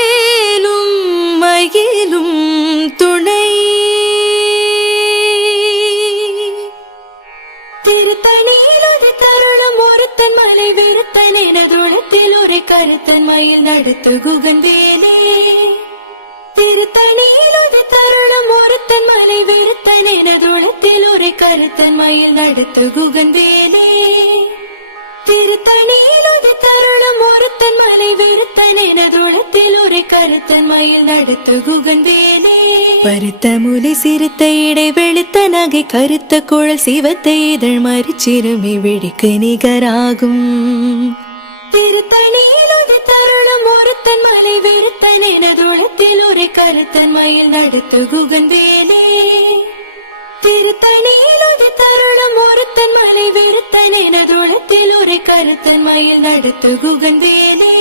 வேலும் மயிலும் துணை திருத்தணியிலது தருணம் ஒருத்தன் மலை விருத்தன் எனதுளத்தில் ஒரு கருத்தன் மயில் நடத்து குகன் வேலே திருத்தணியிலது தருணம் ஒருத்தன் மலை விருத்தன் எனதுளத்தில் ஒரு கருத்தன் மயில் நடத்து குகன் வேலே திருத்தணியிலது தருணம் ஒருத்தன் மலை விருத்தன் எனதுளத்தில் ஒரு கருத்தன் மயில் நடத்து குகன் வேலே பருத்த முலை சிறுத்த இடை வெளுத்த நகை கருத்த குழல் சிவத்த இதழ் மறிச்சிறுமி விழிக்கு நிகராகும் திருத்தணியிலது தருணம் ஒருத்தன் மலை விருத்தன் எனதுளத்தில் ஒரு கருத்தன் மயில் நடத்து குகன் வேலே திருத்தணியிலது தருணம் ஒருத்தன் மலை விருத்தன் எனதுளத்தில் ஒரு கருத்தன் மயில் நடத்து குகன் வேலே